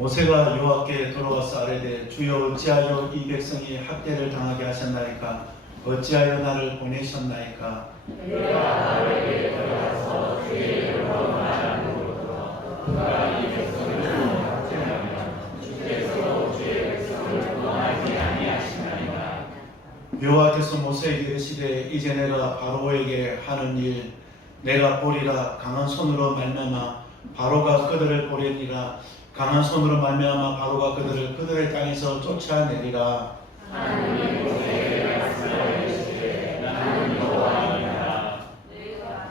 모세가 여호와께 돌아와서 아뢰되 주여 어찌하여 이 백성이 학대를 당하게 하셨나이까? 어찌하여 나를 보내셨나이까? 내가 나에게 돌아가서 주의 이름으로 말함으로 그가 이 백성을 학대하면 주께서 주의 백성을 구원하지 아니하시나이다. 여호와께서 모세에게 이르시되 이제 내가 바로에게 하는 일 내가 보리라. 강한 손으로 말미암아 바로가 그들을 보리니라. 강한 손으로 말미암아 바로가 그들의 땅에서 쫓아내리라. 하나님이 모세에게 말씀하시되 나는 여호와이니라.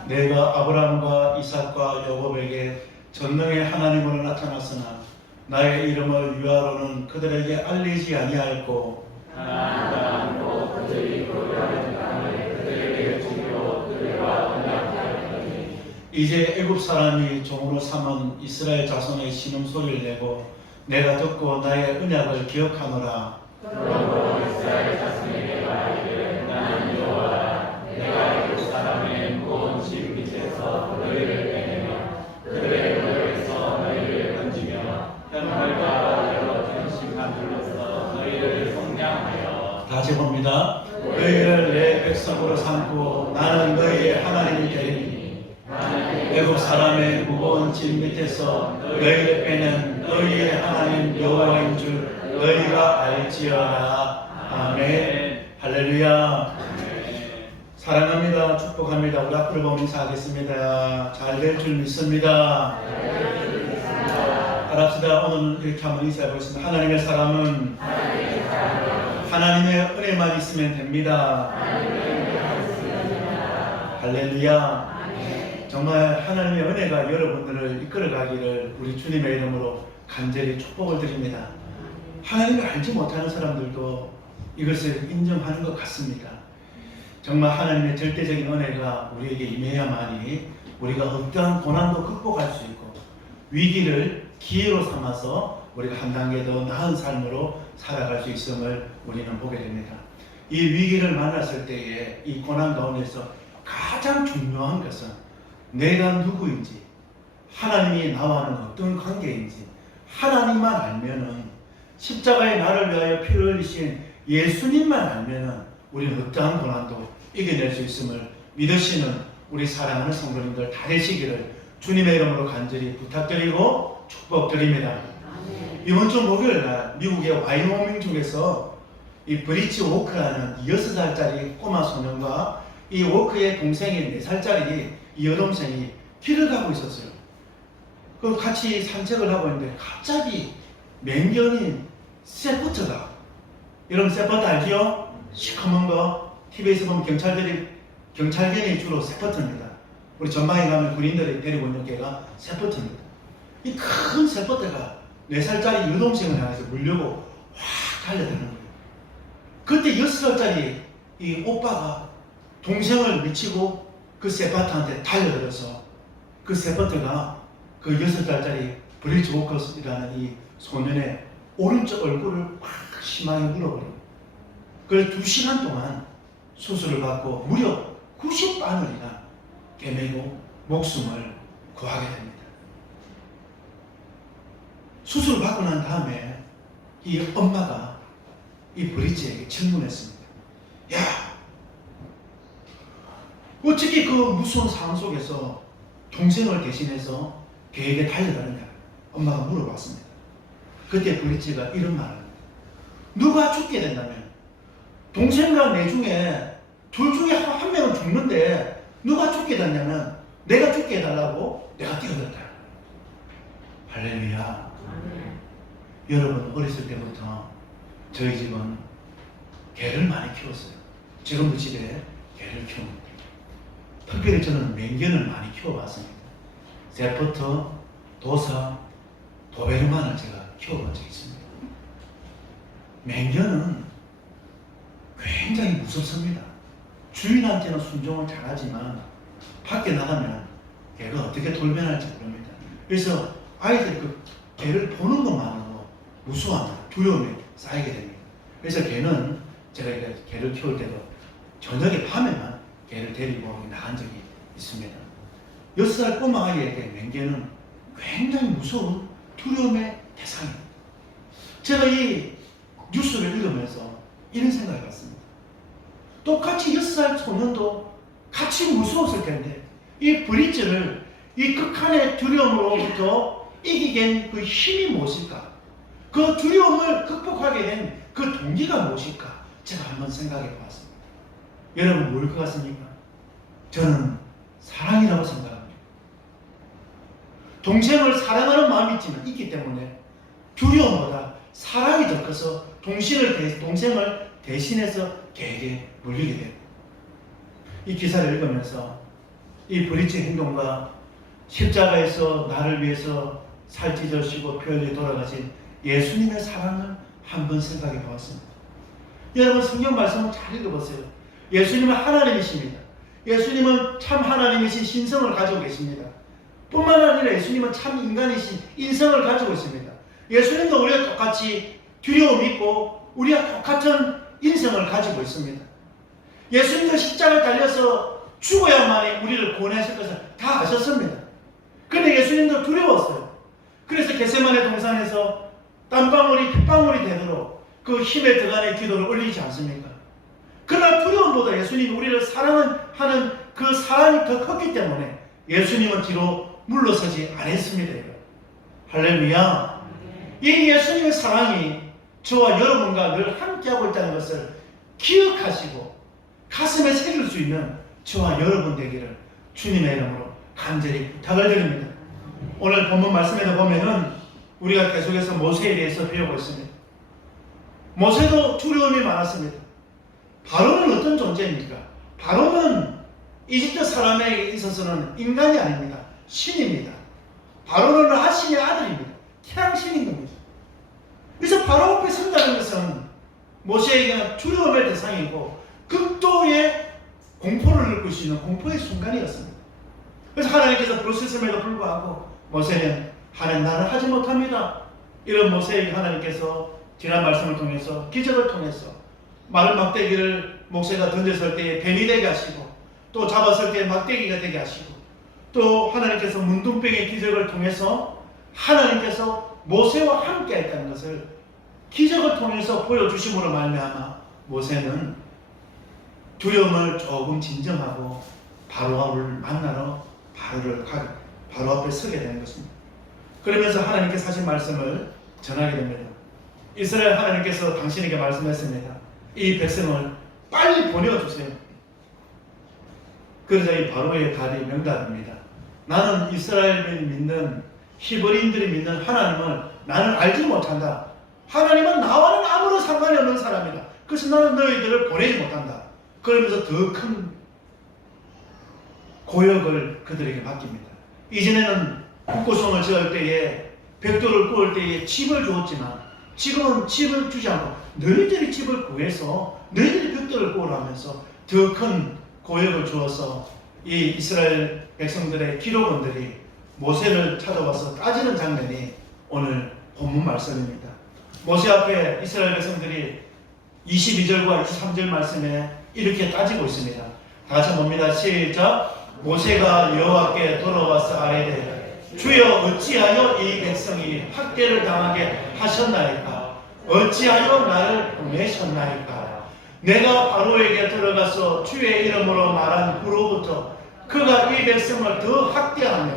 내가 아브라함과 이삭과 야곱에게 전능의 하나님으로 나타났으나 나의 이름을 유아로는 그들에게 알리지 아니하였고 하나님도 그들이 거류하는 땅을 그들에게 주기로 그들과 언약하였더니 이제 애굽 사람이 종으로 삼은 이스라엘 자손의 신음소리를 내고 내가 듣고 나의 언약을 기억하노라. 그러므로 이스라엘 자손에게 말하기를 나는 여호와라. 내가 애굽 사람의 무거운 짐 밑에서 너희를 빼내며 그들의 굴에서 너희를 건지며 현물과 여러 전심한 불로서 너희를 성량하여 다시 봅니다. 너희를 내 백성으로 삼고 나는 너희의 하나님이 되리니 애굽 사람의 무거운 짐 밑에서 너희를 빼는 너희의 하나님 여호와인 줄 너희가 알지어라. 아멘. 할렐루야. 사랑합니다. 축복합니다. 우리 앞으로 보면 인사하겠습니다. 잘 될 줄 믿습니다. 따라합시다. 오늘 이렇게 한번 인사해 보겠습니다. 하나님의 사람은 하나님의 은혜만 있으면 됩니다. 할렐루야. 정말 하나님의 은혜가 여러분들을 이끌어가기를 우리 주님의 이름으로 간절히 축복을 드립니다. 하나님을 알지 못하는 사람들도 이것을 인정하는 것 같습니다. 정말 하나님의 절대적인 은혜가 우리에게 임해야만이 우리가 어떠한 고난도 극복할 수 있고 위기를 기회로 삼아서 우리가 한 단계 더 나은 삶으로 살아갈 수 있음을 우리는 보게 됩니다. 이 위기를 만났을 때에 이 고난 가운데서 가장 중요한 것은 내가 누구인지, 하나님이 나와는 어떤 관계인지 하나님만 알면은, 십자가에 나를 위하여 피를 흘리신 예수님만 알면은 우리는 어떠한 고난도 이겨낼 수 있음을 믿으시는 우리 사랑하는 성도님들 다 되시기를 주님의 이름으로 간절히 부탁드리고 축복드립니다. 이번 주 목요일날 미국의 와이오밍 쪽에서 이 브리치 워크라는 6살짜리 꼬마 소년과 이 워크의 동생인 4살짜리 이 여동생이 길을 가고 있었어요. 그 같이 산책을 하고 있는데 갑자기 맹견인 세퍼트가, 여러분 세퍼트 알지요? 시커먼 거 TV에서 보면 경찰견이 주로 세퍼트입니다. 우리 전방에 가면 군인들이 데리고 있는 개가 세퍼트입니다. 이 큰 세퍼트가 4살짜리 여동생을 향해서 물려고 확 달려드는 거예요. 그때 6살짜리 이 오빠가 동생을 미치고 그 세퍼트한테 달려들어서 그 세퍼트가 그 6살짜리 브리치 워커스라는 이 소년의 오른쪽 얼굴을 확 심하게 물어버려요. 그래서 2시간 동안 수술을 받고 무려 90바늘이나 개매고 목숨을 구하게 됩니다. 수술을 받고 난 다음에 이 엄마가 이 브리치에게 질문했습니다. 야, 어떻게 그 무서운 상황 속에서 동생을 대신해서 걔에게 달려가느냐? 엄마가 물어봤습니다. 그때 브리치가 이런 말을 합니다. 누가 죽게 된다면 동생과 내 중에 둘 중에 한 명은 죽는데 누가 죽게 된다면 내가 죽게 해달라고 내가 뛰어들었다. 할렐루야. 여러분 어렸을 때부터 저희 집은 개를 많이 키웠어요. 지금도 집에 개를 키웁니다. 특별히 저는 맹견을 많이 키워봤습니다. 세퍼트, 도사, 도베르만을 제가 키워본 적이 있습니다. 맹견은 굉장히 무섭습니다. 주인한테는 순종을 잘하지만 밖에 나가면 개가 어떻게 돌변할지 모릅니다. 그래서 아이들이 그 개를 보는 것만으로 무서워합니다. 두려움에 쌓이게 됩니다. 그래서 개는 제가 개를 키울 때도 저녁에 밤에만 개를 데리고 나간 적이 있습니다. 6살 꼬마 아이에게 맹개는 굉장히 무서운 두려움에 대상입니다. 제가 이 뉴스를 읽으면서 이런 생각을 했습니다. 똑같이 6살 소년도 같이 무서웠을 텐데 이 브릿지를 이 극한의 두려움으로부터 이기게 그 힘이 무엇일까? 그 두려움을 극복하게 된 그 동기가 무엇일까? 제가 한번 생각해 보았습니다. 여러분 뭘 것 같습니까? 저는 사랑이라고 생각합니다. 동생을 사랑하는 마음이 있기 때문에 두려움보다 사랑이 더 커서 동생을 대신해서 개에게 물리게 됩니다. 이 기사를 읽으면서 이 브릿지 행동과 십자가에서 나를 위해서 살찌져시고 피 흘려 돌아가신 예수님의 사랑을 한번 생각해 보았습니다. 여러분 성경 말씀을 잘 읽어보세요. 예수님은 하나님이십니다. 예수님은 참 하나님이신 신성을 가지고 계십니다. 뿐만 아니라 예수님은 참 인간이신 인성을 가지고 있습니다. 예수님도 우리가 똑같이 두려움이 있고 우리가 똑같은 인성을 가지고 있습니다. 예수님도 십자가를 달려서 죽어야만이 우리를 구원하실 것을 다 아셨습니다. 그런데 예수님도 두려웠어요. 그래서 겟세마네 동산에서 땀방울이 핏방울이 되도록 그 힘에 들어가는 기도를 올리지 않습니까? 그러나 두려움보다 예수님이 우리를 사랑하는 그 사랑이 더 컸기 때문에 예수님은 뒤로 물러서지 않았습니다. 할렐루야. 이 예수님의 사랑이 저와 여러분과 늘 함께하고 있다는 것을 기억하시고 가슴에 새길 수 있는 저와 여러분 되기를 주님의 이름으로 간절히 부탁을 드립니다. 오늘 본문 말씀에도 보면은 우리가 계속해서 모세에 대해서 배우고 있습니다. 모세도 두려움이 많았습니다. 바로는 어떤 존재입니까? 바로는 이집트 사람에게 있어서는 인간이 아닙니다. 신입니다. 바로는 하신의 아들입니다. 태양신인 겁니다. 그래서 바로 앞에 선다는 것은 모세에게는 두려움의 대상이고 극도의 공포를 느낄 수 있는 공포의 순간이었습니다. 그래서 하나님께서 부르셨음에도 불구하고 모세는 하나님 나는 하지 못합니다. 이런 모세에게 하나님께서 지난 말씀을 통해서 기적을 통해서 마른 막대기를 모세가 던졌을 때에 뱀이 되게 하시고 또 잡았을 때 막대기가 되게 하시고 또 하나님께서 문둥병의 기적을 통해서 하나님께서 모세와 함께 했다는 것을 기적을 통해서 보여주심으로 말미암아 모세는 두려움을 조금 진정하고 바로를 만나러 바로 앞에 서게 되는 것입니다. 그러면서 하나님께서 하신 말씀을 전하게 됩니다. 이스라엘 하나님께서 당신에게 말씀했습니다. 이 백성을 빨리 보내어주세요. 그러자 이 바로의 답이 명답입니다. 나는 이스라엘이 믿는 히브리인들이 믿는 하나님을 나는 알지 못한다. 하나님은 나와는 아무런 상관이 없는 사람이다. 그래서 나는 너희들을 보내지 못한다. 그러면서 더 큰 고역을 그들에게 맡깁니다. 이전에는 국고성을 지을 때에 벽돌을 구울 때에 집을 주었지만 지금은 집을 주지 않고 너희들이 집을 구해서 너희들이 벽돌을 구우라면서 더 큰 고역을 주어서 이 이스라엘 백성들의 기록원들이 모세를 찾아와서 따지는 장면이 오늘 본문 말씀입니다. 모세 앞에 이스라엘 백성들이 22절과 23절 말씀에 이렇게 따지고 있습니다. 다 같이 봅니다. 시작. 모세가 여호와께 돌아와서 아뢰되 주여 어찌하여 이 백성이 학대를 당하게 하셨나이까? 어찌하여 나를 보내셨나이까? 내가 바로에게 들어가서 주의 이름으로 말한 후로부터 그가 이 백성을 더 학대하며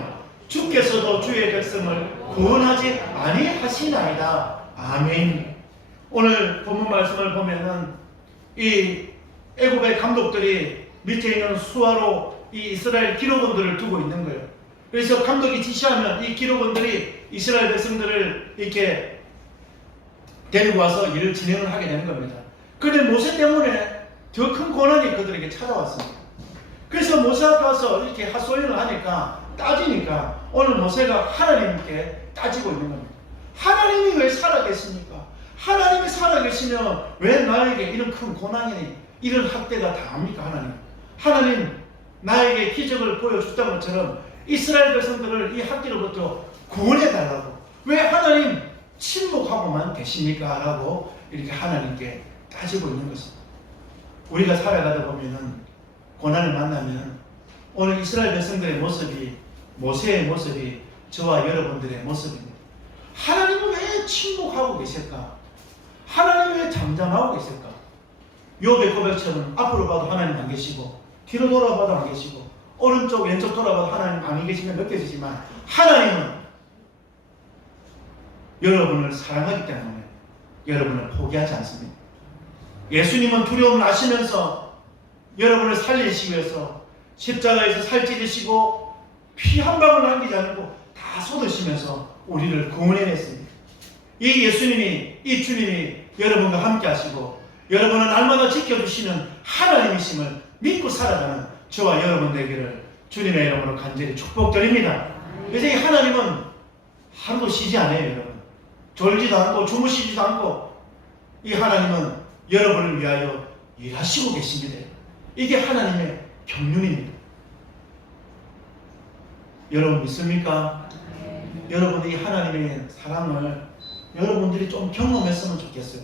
주께서도 주의 백성을 구원하지 아니하시나이다. 아멘. 오늘 본문 말씀을 보면은 이 애굽의 감독들이 밑에 있는 수하로 이 이스라엘 기록원들을 두고 있는 거예요. 그래서 감독이 지시하면 이 기록원들이 이스라엘 백성들을 이렇게 데리고 와서 일을 진행을 하게 되는 겁니다. 그런데 모세 때문에 더 큰 고난이 그들에게 찾아왔습니다. 그래서 모세 앞에 와서 이렇게 하소연을 하니까 따지니까 오늘 모세가 하나님께 따지고 있는 겁니다. 하나님이 왜 살아계십니까? 하나님이 살아계시면 왜 나에게 이런 큰 고난이니 이런 학대가 당합니까? 하나님 나에게 기적을 보여줬던 것처럼 이스라엘 백성들을 이 학대로부터 구원해달라고 왜 하나님 침묵하고만 계십니까? 라고 이렇게 하나님께 따지고 있는 것입니다. 우리가 살아가다 보면은 고난을 만나면 오늘 이스라엘 백성들의 모습이 모세의 모습이 저와 여러분들의 모습입니다. 하나님은 왜 침묵하고 계실까? 하나님은 왜 잠잠하고 계실까? 욥의 고백처럼 앞으로 봐도 하나님 안 계시고 뒤로 돌아봐도 안 계시고 오른쪽 왼쪽 돌아봐도 하나님 안 계시면 느껴지지만 하나님은 여러분을 사랑하기 때문에 여러분을 포기하지 않습니다. 예수님은 두려움을 아시면서 여러분을 살리시기 위해서 십자가에서 살찌르시고 피 한 방울 남기지 않고 다 쏟으시면서 우리를 구원해냈습니다. 이 예수님이, 이 주님이 여러분과 함께 하시고 여러분을 날마다 지켜주시는 하나님이심을 믿고 살아가는 저와 여러분 되기를 주님의 이름으로 간절히 축복드립니다. 그래서 이 하나님은 하루도 쉬지 않아요, 여러분. 졸지도 않고 주무시지도 않고 이 하나님은 여러분을 위하여 일하시고 계십니다. 이게 하나님의 경륜입니다. 여러분 믿습니까? 여러분이 하나님의 사랑을 여러분들이 좀 경험했으면 좋겠어요.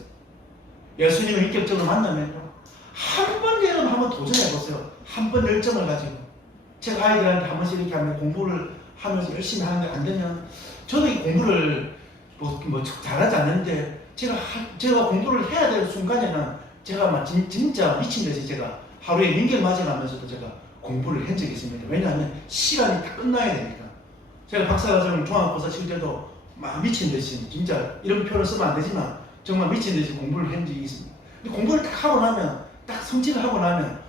예수님을 인격적으로 만나면 한 번 여러분 한번 도전해보세요. 한 번 열정을 가지고 제가 아이들한테 한 번씩 이렇게 하면 공부를 하면서 열심히 하는데 안 되면 저도 이 공부를 뭐 잘하지 않는데 제가 공부를 해야 될 순간에는 제가 막 진짜 미친 듯이 제가 하루에 민기를 맞아가면서도 제가 공부를 한 적이 있습니다. 왜냐하면 시간이 다 끝나야 되니까. 제가 박사과정 중학교사 칠 때도 막 미친 듯이 진짜 이런 표현을 쓰면 안 되지만 정말 미친 듯이 공부를 한 적이 있습니다. 근데 공부를 딱 하고 나면 딱 성취를 하고 나면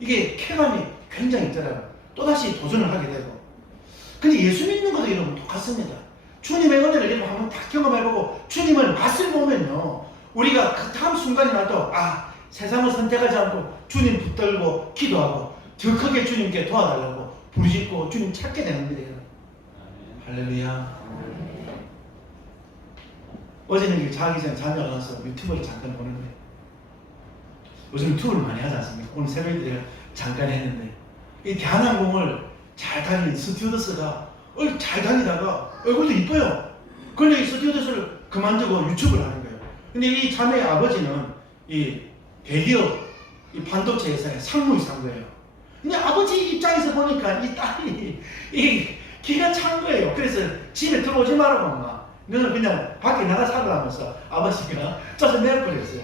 이게 쾌감이 굉장히 있더라고요. 또다시 도전을 하게 되고. 근데 예수 믿는 것도 여러분 똑같습니다. 주님의 은혜를 여러분 한번 다 경험해보고 주님을 맛을 보면요 우리가 그 다음 순간이 나도 세상을 선택하지 않고 주님 붙들고 기도하고 더 크게 주님께 도와달라고 부르짖고 주님 찾게 되는 거예요. 할렐루야. 어제는 자기 전에 잠이 안 와서 유튜브를 잠깐 보는데 요즘 유튜브를 많이 하지 않습니까? 오늘 새벽에 제가 잠깐 했는데 이 대한항공을 잘 다니는 스튜어디스가 잘 다니다가 얼굴도 이뻐요. 그런데 이 스튜어디스를 그만두고 유튜브를 하는 거예요. 근데 이 자매의 아버지는 이 대기업 이 반도체 회사의 상무이사인 거예요. 근데 아버지 입장에서 보니까 이 딸이 기가 찬 거예요. 그래서 집에 들어오지 말라고 엄마. 너는 그냥 밖에 나가 살아라면서 아버지가 짜서 내버렸어요.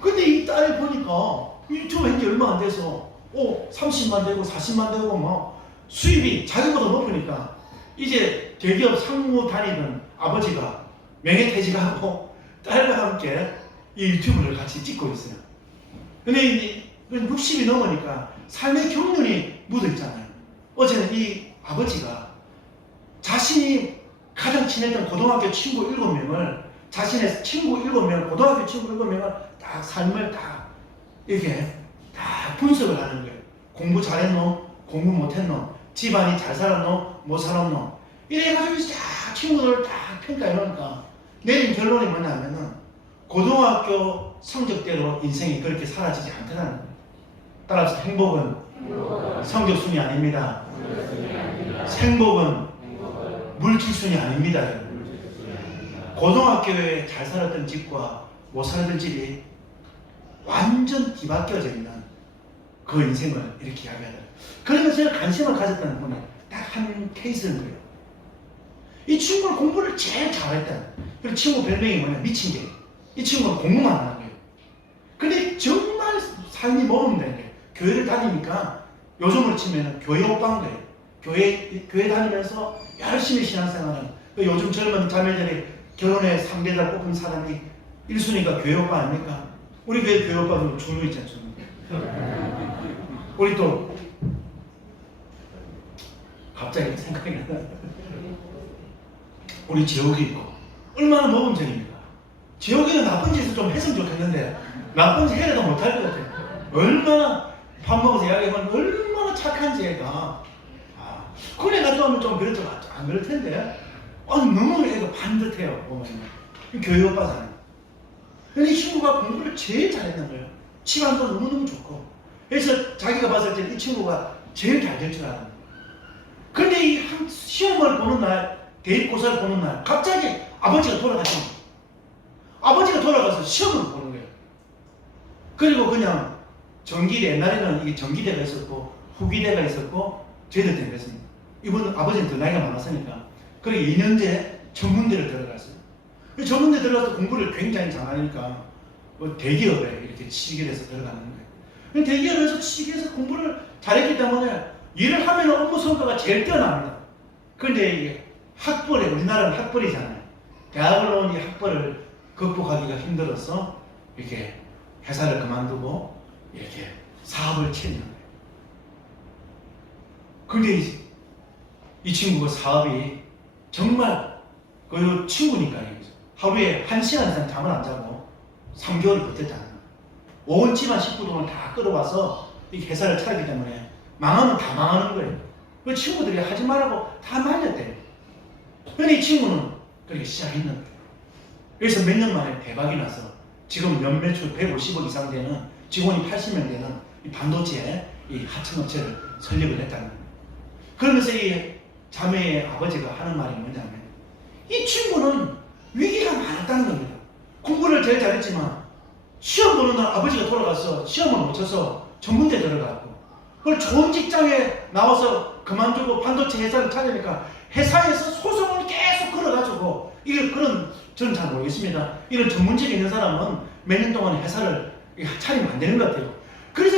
근데 이 딸이 보니까 유튜브 한지 얼마 안 돼서 30만 되고 40만 되고 뭐 수입이 자기보다 높으니까 이제 대기업 상무 다니던 아버지가 명예퇴직하고 딸과 함께 이 유튜브를 같이 찍고 있어요. 근데 60이 넘으니까 삶의 경륜이 묻어있잖아요. 어제는 이 아버지가 자신이 가장 친했던 고등학교 친구 7명을 자신의 친구 7명, 고등학교 친구 7명을 딱 삶을 딱 이렇게 딱 분석을 하는 거예요. 공부 잘했노? 공부 못했노? 집안이 잘 살았노? 못 살았노? 이래가지고 딱 친구들을 딱 평가해 놓으니까 내린 결론이 뭐냐면은 고등학교 성적대로 인생이 그렇게 사라지지 않더라는 거예요. 따라서 행복은 성적순이 아닙니다. 행복은 물질순이 아닙니다. 고등학교에 잘 살았던 집과 못 살았던 집이 완전 뒤바뀌어져 있는 그 인생을 이렇게 이야기하더라고요. 그러면서 제가 관심을 가졌다는 분이 딱 한 케이스인 거예요. 이 친구는 공부를 제일 잘했다. 그리고 친구 별명이 뭐냐? 미친 개. 이 친구는 공부만 하는 거예요. 근데 정말 삶이 먹으면 되는 거예요. 교회를 다니니까 요즘으로 치면 교회 오빠인 거예요. 교회 다니면서 열심히 신앙생활하는 요즘 젊은 자매들이 결혼에 3대달 뽑은 사람이 1순위가 교회 오빠 아닙니까? 우리 교회 오빠도 준우 있잖아요. 우리 또 갑자기 생각이 나요. 우리 재욱이 있고 얼마나 모범적입니까? 재욱이는 나쁜 짓을 좀 했으면 좋겠는데 나쁜 짓 해도 못할 것 같아요. 얼마나 밥 먹어서 이야기하면 얼마나 착한지 애가. 그래 놔두면 좀 그렇죠. 안 그럴 텐데 너무 애가 반듯해요. 보면 교회 오빠잖아요. 근데 이 친구가 공부를 제일 잘했는 거예요. 집안도 너무너무 좋고. 그래서 자기가 봤을 때 이 친구가 제일 잘 될 줄 알았는 거예요. 그런데 이 시험을 보는 날, 대입고사를 보는 날 갑자기 아버지가 돌아가신 거예요. 아버지가 돌아가서 시험을 보는 거예요. 그리고 그냥 전기대, 옛날에는 이게 전기대가 있었고 후기대가 있었고 제대대가 있습니다. 이분은 아버지는 더 나이가 많았으니까 그리고 2년제 전문대를 들어갔어요. 전문대 들어가서 공부를 굉장히 잘하니까 뭐 대기업에 이렇게 취직해서 들어가는 거예요. 대기업에서 취직해서 공부를 잘했기 때문에 일을 하면 업무 성과가 제일 뛰어납니다. 그런데 이게 학벌에, 우리나라는 학벌이잖아요. 대학을 나온 이 학벌을 극복하기가 힘들어서 이렇게 회사를 그만두고 이렇게 사업을 채우는 거예요. 근데 이 친구가 사업이 정말 그 친구니까요. 하루에 1시간 이상 잠을 안 자고 3개월을 버텼다는 거예요. 온 집안 식구들을 다 끌어와서 이 회사를 차리기 때문에 망하면 다 망하는 거예요. 그 친구들이 하지 말라고 다 말렸대요. 그런데 이 친구는 그렇게 시작했는 거예요. 그래서 몇 년 만에 대박이 나서 지금 연매출 150억 이상 되는 직원이 80명 되는 이 반도체 이 하청업체를 설립을 했다는 거예요. 그러면서 이 자매의 아버지가 하는 말이 뭐냐면 이 친구는 위기가 많았다는 겁니다. 공부를 제일 잘했지만 시험 보는 날 아버지가 돌아가서 시험을 못 쳐서 전문대 들어갔고 그걸 좋은 직장에 나와서 그만두고 반도체 회사를 차리니까 회사에서 소송을 계속 걸어가지고 그런 저는 잘 모르겠습니다. 이런 전문직에 있는 사람은 몇 년 동안 회사를 차리면 안 되는 것 같아요. 그래서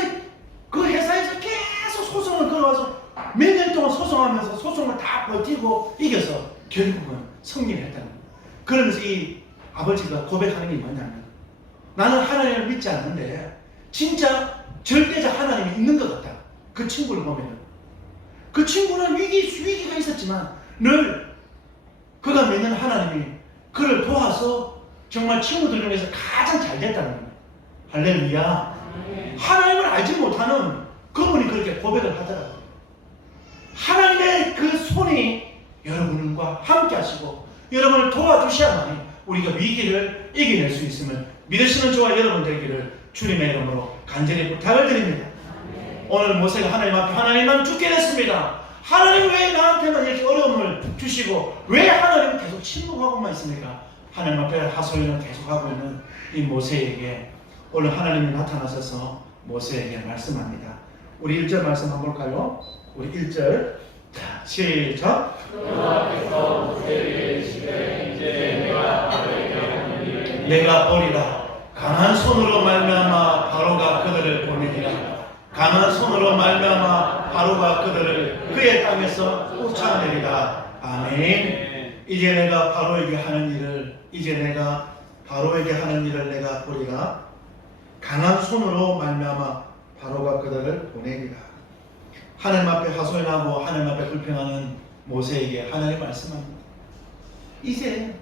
그 회사에서 계속 소송을 걸어가서 몇 년 동안 소송하면서 소송을 다 버티고 이겨서 결국은 승리를 했다는 거예요. 그러면서 이 아버지가 고백하는 게 뭐냐면 나는 하나님을 믿지 않는데 진짜 절대적 하나님이 있는 것 같다. 그 친구를 보면 그 친구는 위기가 있었지만 늘 그가 믿는 하나님이 그를 도와서 정말 친구들 중에서 가장 잘 됐다는 거예요. 할렐루야. 하나님을 알지 못하는 그분이 그렇게 고백을 하더라고요. 하나님의 그 손이 여러분과 함께 하시고 여러분을 도와주셔야만이 우리가 위기를 이겨낼 수 있음을 믿으시는 저와 여러분 되기를 주님의 이름으로 간절히 부탁을 드립니다. 오늘 모세가 하나님 앞에 하나님만 죽게 됐습니다. 하나님 왜 나한테만 이렇게 어려움을 주시고 왜 하나님은 계속 침묵하고만 있습니까? 하나님 앞에 하소연을 계속하고 있는 이 모세에게 오늘 하나님이 나타나셔서 모세에게 말씀합니다. 우리 1절 말씀 한번 볼까요? 우리 1절 자 시작. 여호와께서 모세에게 이르시되 이제 내가 보리라 강한 손으로 말미암아 바로가 그들을 보내리라. 강한 손으로 말미암아 바로가 그들을 그의 땅에서 쫓아내리라. 아멘. 이제 내가 바로에게 하는 일을 내가 보리라. 강한 손으로 말미암아 바로가 그들을 보내리라. 하나님 앞에 하소연하고 하나님 앞에 불평하는 모세에게 하나님 말씀합니다. 이제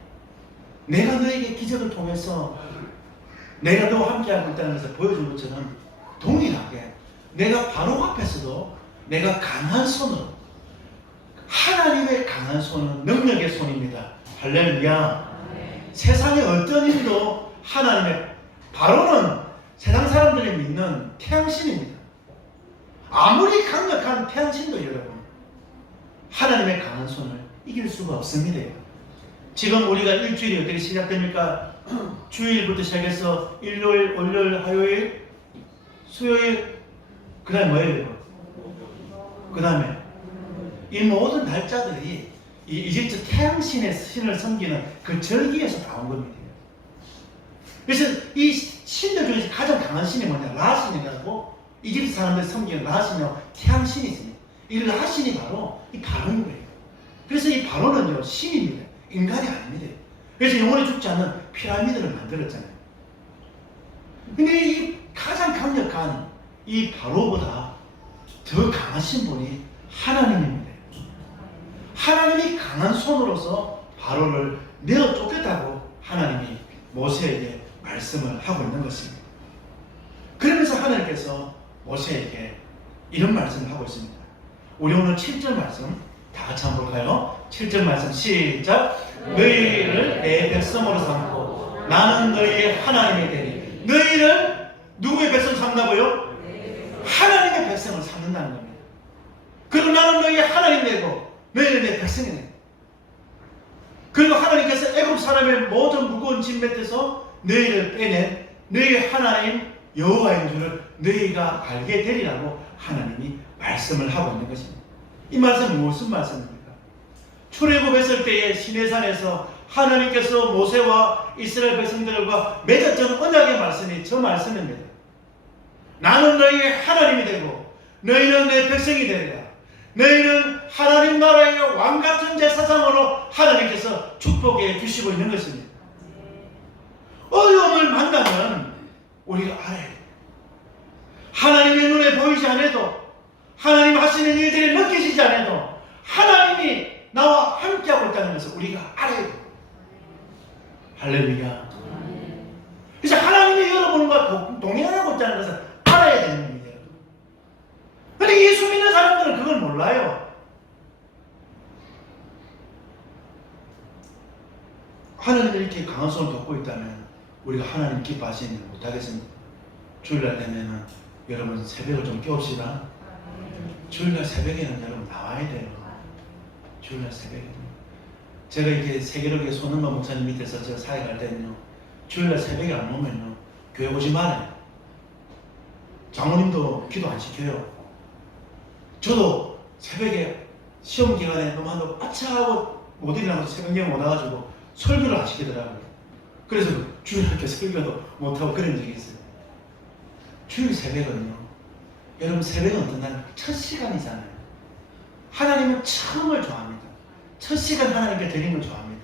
내가 너에게 기적을 통해서 내가 너와 함께하고 있다는 것을 보여준 것처럼 동일하게 내가 바로 앞에서도 내가 강한 손으로 하나님의 강한 손은 능력의 손입니다. 할렐루야. 세상의 어떤 일도 하나님의 바로는 세상 사람들이 믿는 태양신입니다. 아무리 강력한 태양신도 여러분 하나님의 강한 손을 이길 수가 없습니다. 지금 우리가 일주일이 어떻게 시작됩니까? 주일부터 시작해서 일요일, 월요일, 화요일, 수요일, 그 다음에 뭐예요? 그 다음에 이 모든 날짜들이 이 이집트 태양신의 신을 섬기는 그 절기에서 나온 겁니다. 그래서 이 신들 중에서 가장 강한 신이 뭐냐? 라신이라고 이집트 사람들이 섬기는 라신이라고 태양신이 있습니다. 이 라신이 바로 이 바로인 거예요. 그래서 이 바로는요 신입니다. 인간이 아닙니다. 그래서 영원히 죽지 않는 피라미드를 만들었잖아요. 근데 이 가장 강력한 이 바로보다 더 강하신 분이 하나님입니다. 하나님이 강한 손으로서 바로를 내어 쫓겠다고 하나님이 모세에게 말씀을 하고 있는 것입니다. 그러면서 하나님께서 모세에게 이런 말씀을 하고 있습니다. 우리 오늘 7절 말씀 다 같이 한번 볼까요? 7절 말씀 시작. 너희를 내 백성으로 삼고 나는 너희의 하나님이 되리. 너희를 누구의 백성 삼는다고요? 하나님의 백성을 삼는다는 겁니다. 그리고 나는 너희의 하나님 되고 너희는 내 백성이 되고 그리고 하나님께서 애굽 사람의 모든 무거운 짐 밑에서 너희를 빼낸 너희의 하나님 여호와인 줄을 너희가 알게 되리라고 하나님이 말씀을 하고 있는 것입니다. 이 말씀은 무슨 말씀입니까? 출애굽했을 때에 시내산에서 하나님께서 모세와 이스라엘 백성들과 맺었던 언약의 말씀이 저 말씀입니다. 나는 너희의 하나님이 되고 너희는 내 백성이 되리라. 너희는 하나님 나라의 왕같은 제사장으로 하나님께서 축복해 주시고 있는 것입니다. 어려움을 만나면 우리가 알아야 돼요. 하나님의 눈에 보이지 않아도, 하나님 하시는 일들이 느껴지지 않아도 하나님이 나와 함께하고 있다는 것을 우리가 알아야 돼요. 할렐루야. 그래서 하나님이 여러분과 동행하고 있다는 것을 알아야 되는 겁니다. 그런데 예수 믿는 사람들은 그걸 몰라요. 하나님이 이렇게 강한 손을 덮고 있다면 우리가 하나님 기뻐하시는 일 못하겠습니다. 주일날 되면은 여러분 새벽을 좀 깨웁시다. 주일날 새벽에는 여러분 나와야 돼요. 주일날 새벽에. 제가 이렇게 세계로교회 손흥만 목사님 밑에서 제가 사역할 때는요, 주일날 새벽에 안 오면요, 교회 오지 말아요. 장모님도 기도 안 시켜요. 저도 새벽에 시험 기간에 너무 한다고 아차하고 못 일어나서 새벽에 못 와가지고 설교를 안 시키더라고요. 그래서 주일학교 설교도 못하고 그런 적이 있어요. 주일 새벽은요, 여러분 새벽은 어떤 날? 첫 시간이잖아요. 하나님은 처음을 좋아합니다. 첫 시간 하나님께 드리는 걸 좋아합니다.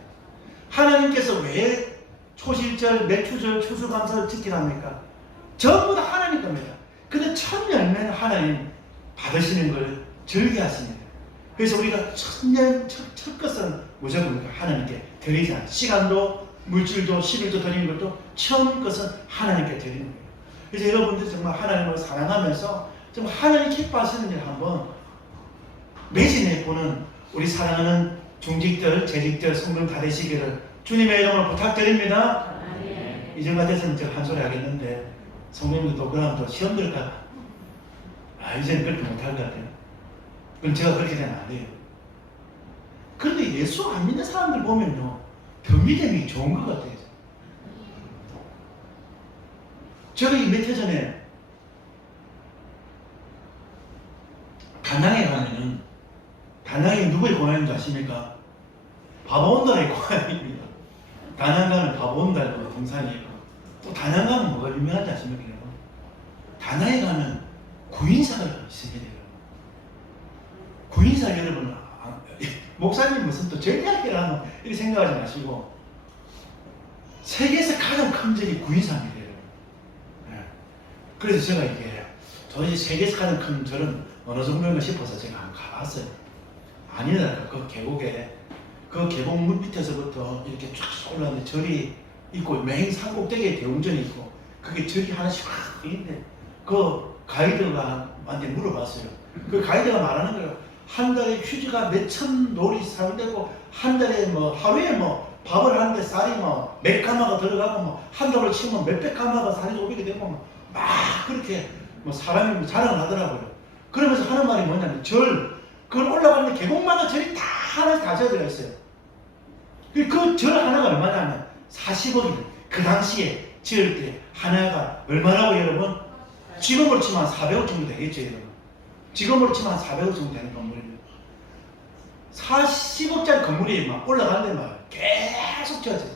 하나님께서 왜 초실절, 매추절, 추수감사를 지키랍니까? 전부 다 하나님 겁니다. 근데 첫 열매는 하나님 받으시는 걸 즐겨하십니다. 그래서 우리가 첫 것은 무조건 하나님께 드리자. 시간도, 물질도, 11도 드리는 것도 처음 것은 하나님께 드리는 거예요. 그래서 여러분들 정말 하나님을 사랑하면서 정말 하나님 기뻐하시는 일 한번 매진해 보는 우리 사랑하는 중직들, 재직들, 성도님 다 되시기를 주님의 이름으로 부탁드립니다. 이전 같았으면 제가 한 소리 하겠는데 성도님들도 그러면 또 시험 들까? 이제는 그렇게 못할 것 같아요. 그럼 제가 그렇게 되면 안 돼요. 그런데 예수 안 믿는 사람들 보면요, 변비됨이 좋은 것 같아요. 제가 이 몇 해 전에 다낭에 가면은, 다낭이 누구의 고향인지 아십니까? 바보온달의 고향입니다. 다낭 가면 바보온달도 동산이 있고, 또 다낭 가면 뭐가 유명한지 아십니까? 다낭에 가면 구인사가 있습니다. 구인사 여러분, 목사님 무슨 또 절대학교를 하면 이렇게 생각하지 마시고, 세계에서 가장 큰 절이 구인사입니다. 그래서 제가 이게 도대체 세계에서 가장 큰 절은 어느 정도인가 싶어서 제가 한번 가봤어요. 아니더라고요. 그 계곡에, 그 계곡 물 밑에서부터 이렇게 쫙 올라오는데 절이 있고, 매행 산꼭대기에 대웅전이 있고, 그게 절이 하나씩 확 있는데, 그 가이드가 한테 물어봤어요. 그 가이드가 말하는 거예요. 한 달에 휴지가 몇천 놀이 사용되고, 한 달에 뭐 하루에 뭐 밥을 하는데 쌀이 뭐 몇 가마가 들어가고, 뭐 한 달을 치면 몇백 가마가 쌀이 오게 되고, 막 그렇게 뭐 사람이 자랑을 하더라고요. 그러면서 하는 말이 뭐냐면, 그걸 올라가는데 계곡마다 절이 다 하나씩 다 지어져 있어요. 그 절 하나가 얼마냐면 40억이에요. 그 당시에 지을 때 하나가 얼마라고 여러분? 지금으로 치면 400억 정도 되겠죠, 여러분. 지금으로 치면 400억 정도 되는 건물이에요. 40억짜리 건물이 막 올라가는데 막 계속 지어져요.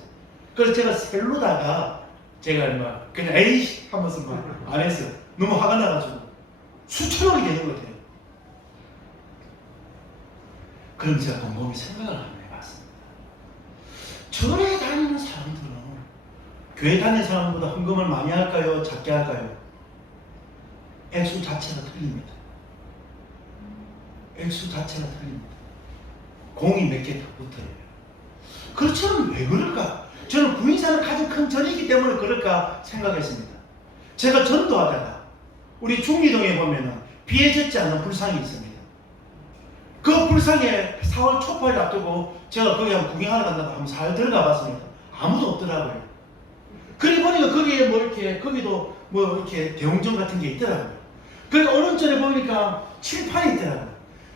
그래서 제가 셀로다가 제가 막 그냥 에이씨 하면서 막 안 했어요. 너무 화가 나가지고 수천억이 되는 것 같아요. 그럼 제가 곰곰이 생각을 한번 해봤습니다. 절에 다니는 사람들은 교회 다니는 사람보다 헌금을 많이 할까요? 작게 할까요? 액수 자체가 틀립니다. 액수 자체가 틀립니다. 공이 몇 개 더 붙어요. 그렇지만 왜 그럴까? 저는 구인사는 가장 큰 절이기 때문에 그럴까 생각했습니다. 제가 전도하다가 우리 중리동에 보면은 비에 젖지 않는 불상이 있습니다. 그 불상에 4월 초파를 앞두고 제가 거기 한번 구경하러 간다고 한번 잘 들어가 봤습니다. 아무도 없더라고요. 그러고 보니까 거기에 뭐 이렇게, 거기도 뭐 이렇게 대웅전 같은 게 있더라고요. 그 오른쪽에 보니까 칠판이 있더라고요.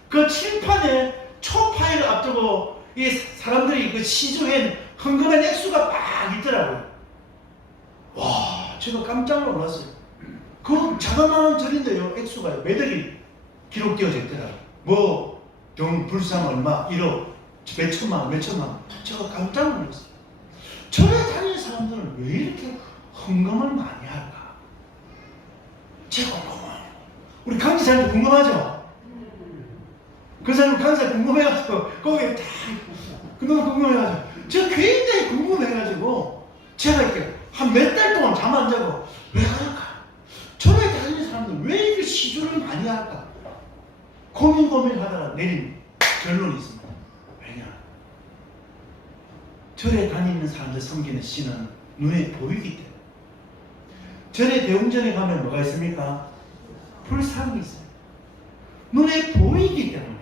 그 칠판에 초파를 앞두고 이 사람들이 그 시중에 헌금한 액수가 막 있더라고요. 와, 제가 깜짝 놀랐어요. 그 자그마한 절인데요, 액수가요, 매달이 기록되어져 있더라고요. 뭐, 불상 얼마, 1억, 몇 천만 원, 몇 천만 원. 제가 깜짝 놀랐어요. 절에 다니는 사람들은 왜 이렇게 헌금을 많이 할까? 제가 궁금해요. 우리 강지사님도 궁금하죠? 그 사람 강지사 궁금해가지고 거기에 다 너무 궁금해가지고 제가 굉장히 궁금해가지고 제가 이렇게 한 몇 달 동안 잠 안 자고 왜 그럴까? 절에 다니는 사람들 왜 이렇게 시주를 많이 할까? 고민하다가 내린 결론이 있습니다. 왜냐? 절에 다니는 사람들 섬기는 신은 눈에 보이기 때문에. 절에 대웅전에 가면 뭐가 있습니까? 불상이 있어요. 눈에 보이기 때문에.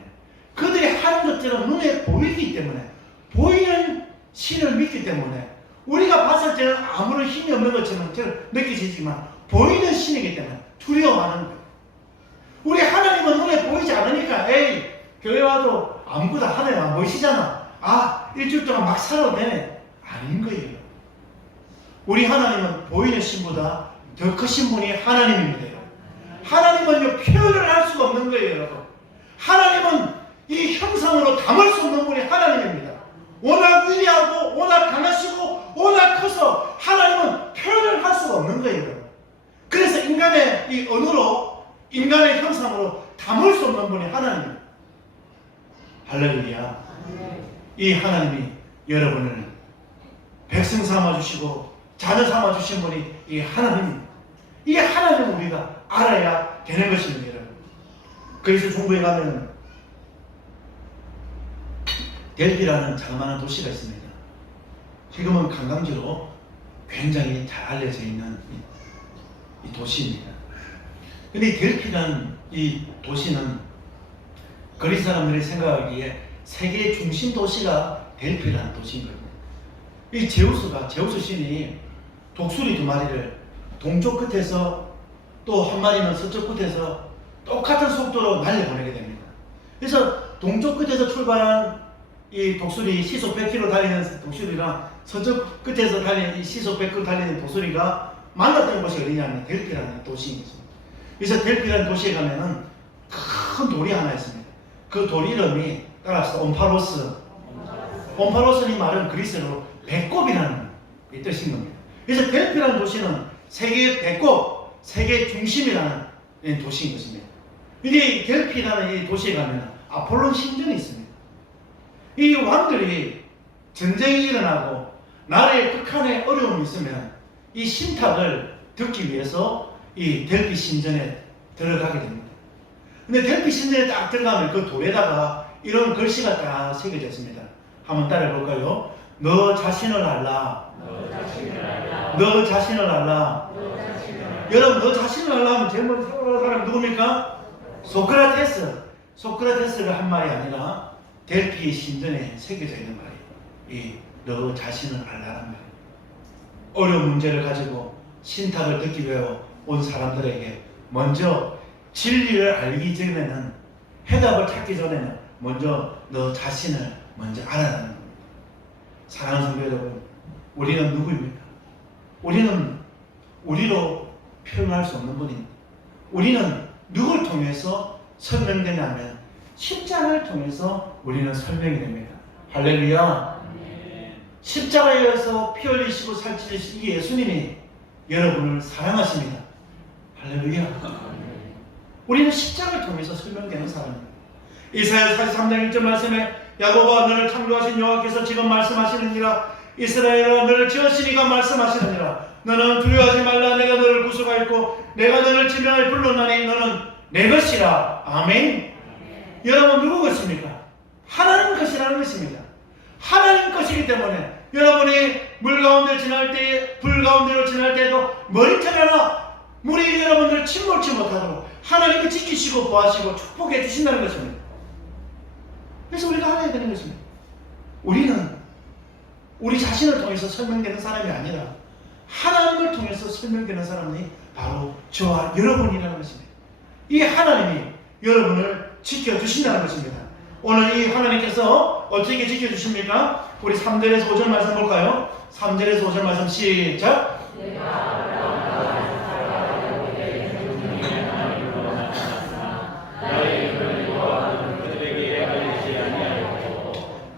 그들이 하는 것들은 눈에 보이기 때문에, 보이는 신을 믿기 때문에, 우리가 봤을 때는 아무런 힘이 없는 것처럼 느껴지지만 보이는 신이기 때문에 두려워하는 거예요. 우리 하나님은 눈에 보이지 않으니까 에이 교회 와도 아무것도 하나님 안 보이시잖아. 아 일주일 동안 막 살아도 되네. 아닌 거예요. 우리 하나님은 보이는 신보다 더 크신 분이 하나님입니다. 하나님은요 표현을 할 수가 없는 거예요, 여러분. 하나님은 이 형상으로 담을 수 없는 분이 하나님입니다. 워낙 위대하고 워낙 강하시고 워낙 커서 하나님은 표현을 할 수가 없는 거예요, 여러분. 그래서 인간의 이 언어로, 인간의 형상으로 담을 수 없는 분이 하나님입니다. 할렐루야. 이 하나님이 여러분을 백성 삼아주시고 자녀 삼아주신 분이 이 하나님입니다. 이 하나님을 우리가 알아야 되는 것입니다, 여러분. 그리스 중부에 가면 델피라는 자그마한 도시가 있습니다. 지금은 관광지로 굉장히 잘 알려져 있는 이 도시입니다. 근데 이 델피라는 이 도시는 그리스 사람들이 생각하기에 세계의 중심 도시가 델피라는 도시인 겁니다. 이 제우스 신이 독수리 2마리를 동쪽 끝에서 또 한 마리는 서쪽 끝에서 똑같은 속도로 날려보내게 됩니다. 그래서 동쪽 끝에서 출발한 이 독수리 시속 100km 달리는 독수리랑 서쪽 끝에서 달리는 이 시속 100km 달리는 독수리가 만났던 곳이 어디냐면 델피라는 도시인 것입니다. 그래서 델피라는 도시에 가면은 큰 돌이 하나 있습니다. 그 돌 이름이 따라서 온파로스. 온파로스는 이 말은 그리스어로 배꼽이라는 뜻인 겁니다. 그래서 델피라는 도시는 세계의 배꼽, 세계의 중심이라는 도시인 것입니다. 근데 델피라는 이 도시에 가면 아폴론 신전이 있습니다. 이 왕들이 전쟁이 일어나고 나라의 극한의 어려움이 있으면 이 신탁을 듣기 위해서 이 델피 신전에 들어가게 됩니다. 근데 델피 신전에 딱 들어가면 그 돌에다가 이런 글씨가 딱 새겨져 있습니다. 한번 따라해 볼까요? 너 자신을 알라. 너 자신을 알라. 여러분, 너 자신을 알라 하면 제일 먼저 생각하는 사람이 누굽니까? 소크라테스가 한 말이 아니라 델피 신전에 새겨져 있는 말이에요. 이 너 자신을 알라는 말이에요. 어려운 문제를 가지고 신탁을 듣기 위해 온 사람들에게 먼저 진리를 알기 전에는, 해답을 찾기 전에는 먼저 너 자신을 먼저 알아라는 겁니다. 사랑하는 성도 여러분, 우리는 누구입니까? 우리는 우리로 표현할 수 없는 분입니다. 우리는 누굴 통해서 설명되냐면 십자가를 통해서 우리는 설명이 됩니다. 할렐루야. 십자가에서 피 흘리시고 살찌신 이 예수님이 여러분을 사랑하십니다. 할렐루야. 우리는 십자가를 통해서 설명되는 사람입니다. 이사야 43장 1절 말씀에 야곱아 너를 창조하신 여호와께서 지금 말씀하시느니라. 이스라엘아 너를 지으신 이가 말씀하시느니라. 너는 두려워하지 말라. 내가 너를 구속하였고 내가 너를 지명하여 불렀나니 너는 내 것이라. 아멘. 여러분 누구 것입니까? 하나님 것이라는 것입니다. 하나님 것이기 때문에 여러분이 물 가운데 지날 때, 불 가운데로 지날 때도 머리털 하나 물이 여러분들을 침몰치 못하도록 하나님이 지키시고 보호하시고 축복해 주신다는 것입니다. 그래서 우리가 알아야 되는 것입니다. 우리는 우리 자신을 통해서 설명되는 사람이 아니라 하나님을 통해서 설명되는 사람이 바로 저와 여러분이라는 것입니다. 이 하나님이 여러분을 지켜주신다는 것입니다. 오늘 이 하나님께서 어떻게 지켜주십니까? 우리 3절에서 5절 말씀 볼까요? 3절에서 5절 말씀 시작.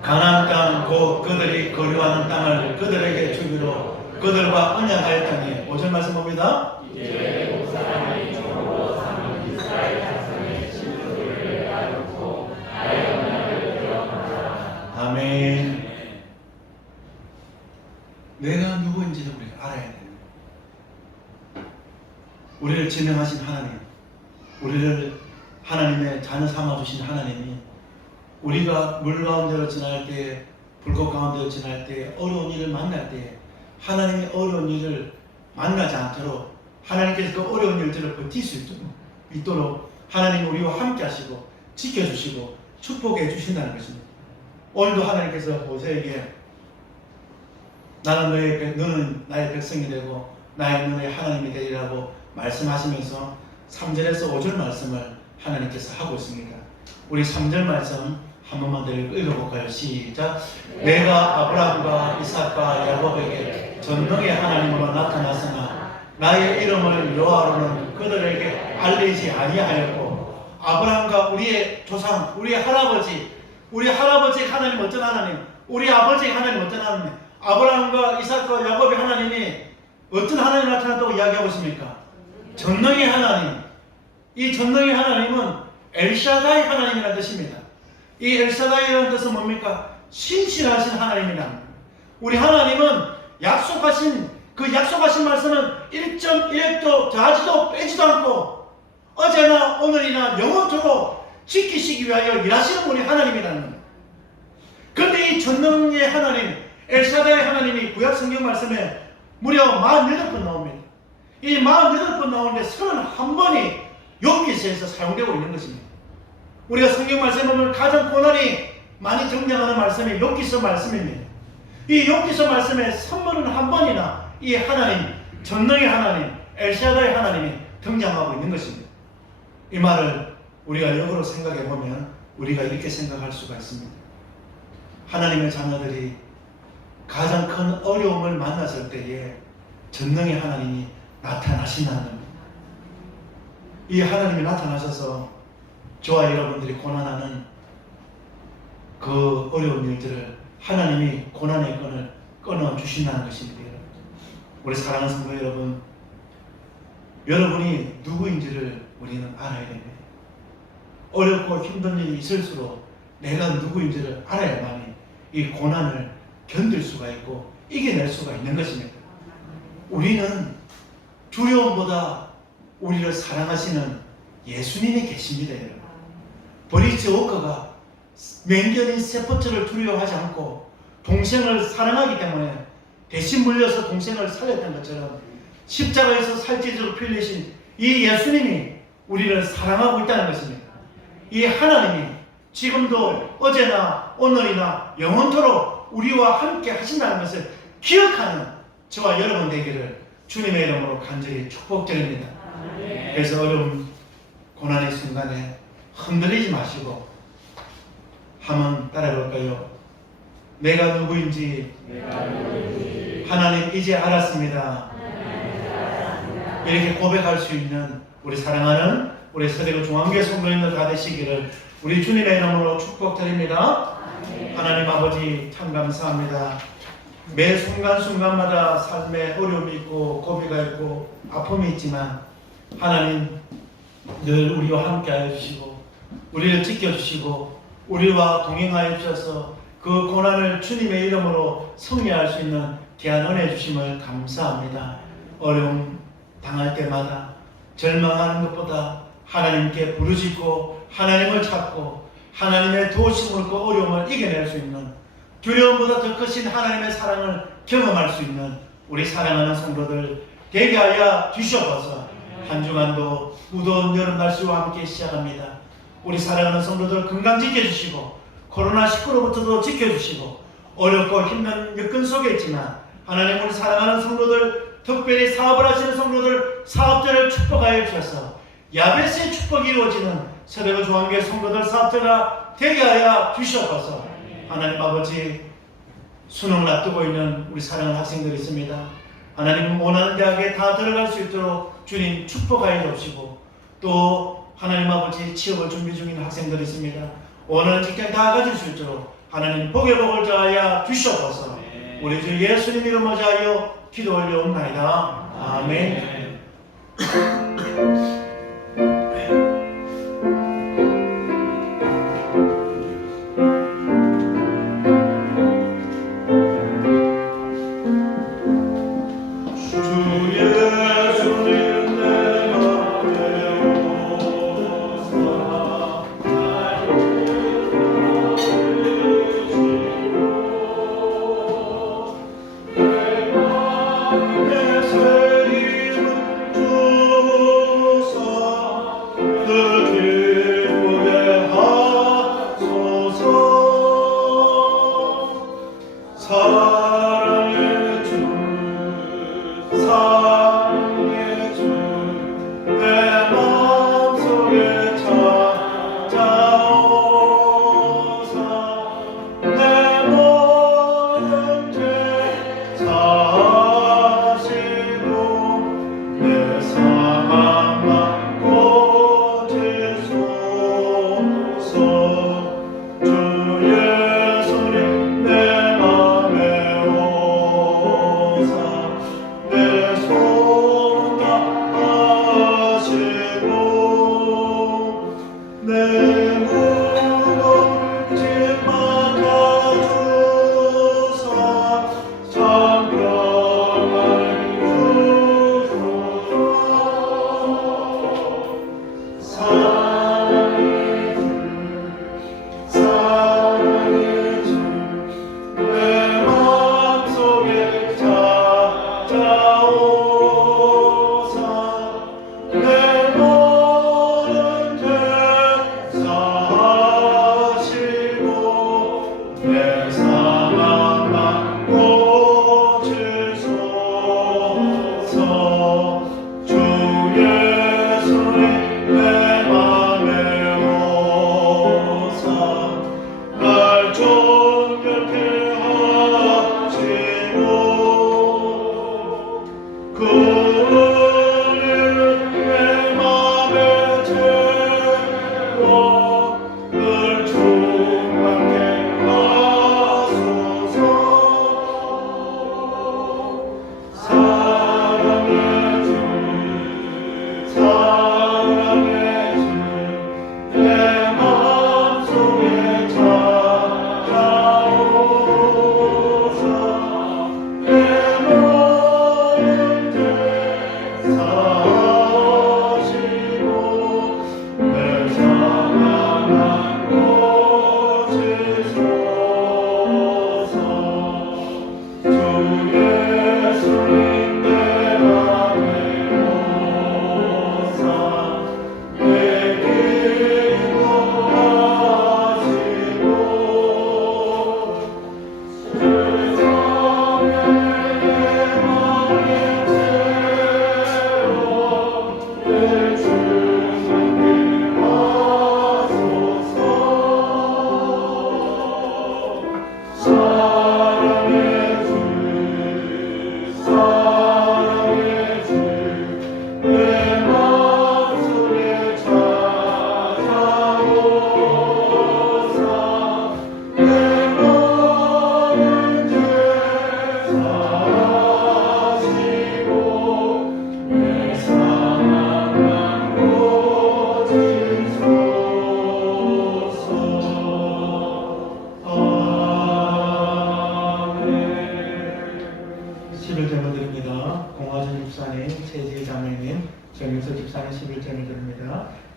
가나안 가나안 땅 곧 그들이 거류하는 땅을 그들에게 주기로 그들과 언약하였더니 5절 말씀 봅니다. 이제 온 사람이 종으로 삼은 이스라엘 자손의 실수를 알고 나의 언약을 기억하라. 아멘. 내가 누구인지를 우리가 알아야 됩니다. 우리를 지명하신 하나님, 우리를 하나님의 자녀 삼아주신 하나님이 우리가 물 가운데로 지날 때, 불꽃 가운데로 지날 때, 어려운 일을 만날 때 하나님의 어려운 일을 만나지 않도록 하나님께서 그 어려운 일들을 버틸 수 있도록 하나님 우리와 함께 하시고 지켜주시고 축복해 주신다는 것입니다. 오늘도 하나님께서 모세에게 너는 나의 백성이 되고 나의 너의 하나님이 되리라고 말씀하시면서 3절에서 5절 말씀을 하나님께서 하고 있습니다. 우리 3절 말씀 한 번만 더 읽어볼까요? 시작. 내가 아브라함과 이삭과 야곱에게 전능의 하나님으로 나타났으나 나의 이름을 여호와로는 그들에게 알리지 아니하였고 아브라함과 우리의 조상, 우리의 할아버지, 우리 할아버지 하나님 어떤 하나님, 우리 아버지 하나님 어떤 하나님, 아브라함과 이삭과 야곱의 하나님이 어떤 하나님 나타났다고 이야기하고 있습니까? 전능의 하나님. 이 전능의 하나님은 엘샤다이 하나님이라는 뜻입니다. 이 엘샤다이라는 뜻은 뭡니까? 신실하신 하나님이란. 우리 하나님은 약속하신 그 약속하신 말씀은 1.1획도 더하지도 빼지도 않고 어제나 오늘이나 영원토록 지키시기 위하여 일하시는 우리 하나님이라는 겁니다. 그런데 이 전능의 하나님, 엘샤다이 하나님이 구약 성경 말씀에 무려 48번 나옵니다. 이 48번 나오는데 31번이 욥기서에서 사용되고 있는 것입니다. 우리가 성경 말씀에 보면 가장 고난이 많이 등장하는 말씀이 욥기서 말씀입니다. 이 욥기서 말씀에 31번이나 이 하나님, 전능의 하나님, 엘샤다이 하나님이 등장하고 있는 것입니다. 이 말을 우리가 역으로 생각해 보면 우리가 이렇게 생각할 수가 있습니다. 하나님의 자녀들이 가장 큰 어려움을 만났을 때에 전능의 하나님이 나타나신다는 겁니다. 이 하나님이 나타나셔서 저와 여러분들이 고난하는 그 어려운 일들을 하나님이 고난의 끈을 끊어주신다는 것입니다. 우리 사랑하는 성도 여러분, 여러분이 누구인지를 우리는 알아야 됩니다. 어렵고 힘든 일이 있을수록 내가 누구인지를 알아야만이 이 고난을 견딜 수가 있고 이겨낼 수가 있는 것입니다. 우리는 두려움보다 우리를 사랑하시는 예수님이 계십니다. 여러분. 브리지 워커가 맹견인 세포트를 두려워하지 않고 동생을 사랑하기 때문에 대신 물려서 동생을 살렸던 것처럼 십자가에서 살찌도록 풀리신 이 예수님이 우리를 사랑하고 있다는 것입니다. 이 하나님이 지금도 어제나 오늘이나 영원토록 우리와 함께 하신다는 것을 기억하는 저와 여러분 되기를 주님의 이름으로 간절히 축복드립니다. 그래서 어려운 고난의 순간에 흔들리지 마시고 한번 따라해볼까요? 내가 누구인지 하나님 이제 알았습니다. 이렇게 고백할 수 있는 우리 사랑하는 우리 서대구 중앙교회 성도님들 다 되시기를 우리 주님의 이름으로 축복드립니다. 하나님 아버지 참 감사합니다. 매 순간순간마다 삶에 어려움이 있고 고비가 있고 아픔이 있지만 하나님 늘 우리와 함께 하여 주시고 우리를 지켜주시고 우리와 동행하여 주셔서 그 고난을 주님의 이름으로 승리할 수 있는 귀한 은혜 주심을 감사합니다. 어려움 당할 때마다 절망하는 것보다 하나님께 부르짖고 하나님을 찾고 하나님의 도우심을 그 어려움을 이겨낼 수 있는 두려움보다 더 크신 하나님의 사랑을 경험할 수 있는 우리 사랑하는 성도들 되게 하여 주셔서 한 주간도 무더운 여름 날씨와 함께 시작합니다. 우리 사랑하는 성도들 건강 지켜주시고 코로나19로부터도 지켜주시고 어렵고 힘든 여건 속에 있지만 하나님 우리 사랑하는 성도들 특별히 사업을 하시는 성도들 사업자를 축복하여 주셔서 야베스의 축복이 이루어지는 서대구 중앙교회 성도들 사업자가 되게 하여 주셔서 하나님 아버지 수능을 앞두고 있는 우리 사랑하는 학생들이 있습니다. 하나님 원하는 대학에 다 들어갈 수 있도록 주님 축복하여 주시고 또 하나님 아버지 취업을 준비 중인 학생들이 있습니다. 원하는 직장 다 가질 수 있도록 하나님 복의 복을 자하여 주시옵소서. 우리 주 예수님 이름으로 자하여 기도 올려옵나이다. 아멘.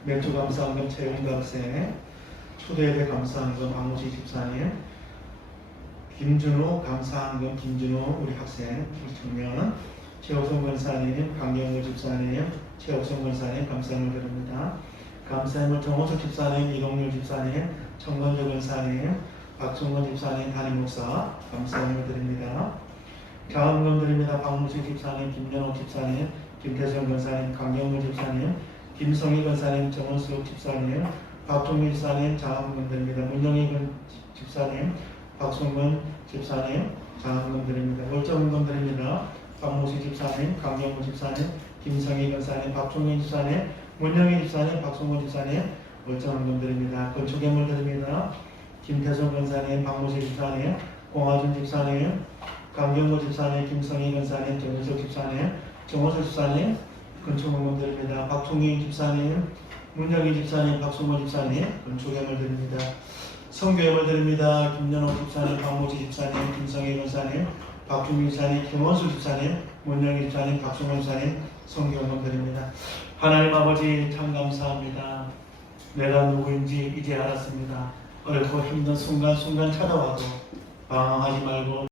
맥주 감사원금 최용도 학생, 초대예배 감사원금 박무지 집사님, 김준호 감사원금 김준호 우리 학생 우리 청년, 최옥성 권사님, 강경우 집사님, 최옥성 권사님 감사함을 드립니다. 감사함을 정호석 집사님, 이동률 집사님, 청건조 권사님, 박종건 집사님, 담임 목사 감사함을 드립니다. 자원금 드립니다. 박무지 집사님, 김연옥 집사님, 김태성 권사님, 강경우 집사님, 김성희 권사님, 정원수욱 집사님, 박종민 집사님, 자원금 드립니다. 문영희 집사님, 박성근 집사님, 자원금 드립니다. 월정금 드립니다. 박무식 집사님, 강경우 집사님, 김성희 권사님, 박종민 집사님, 문영희 집사님, 박성근 집사님, 월정금 드립니다. 건축예물 드립니다. 김태성 권사님, 박모세 집사님, 공화준 집사님, 강경호 집사님, 김성희 권사님, 정은석 집사님, 정호석 집사님, 건축원금 드립니다. 박통희 집사님, 문영희 집사님, 박수모 집사님, 건축예물 드립니다. 성교예물 드립니다. 김연옥 집사님, 박모지 집사님, 김성희 권사님, 박준미 집사님, 김원수 집사님, 문영희 집사님, 박수모 집사님, 성교예물 드립니다. 하나님 아버지 참 감사합니다. 내가 누구인지 이제 알았습니다. 어렵고 힘든 순간순간 찾아와도 방황하지 말고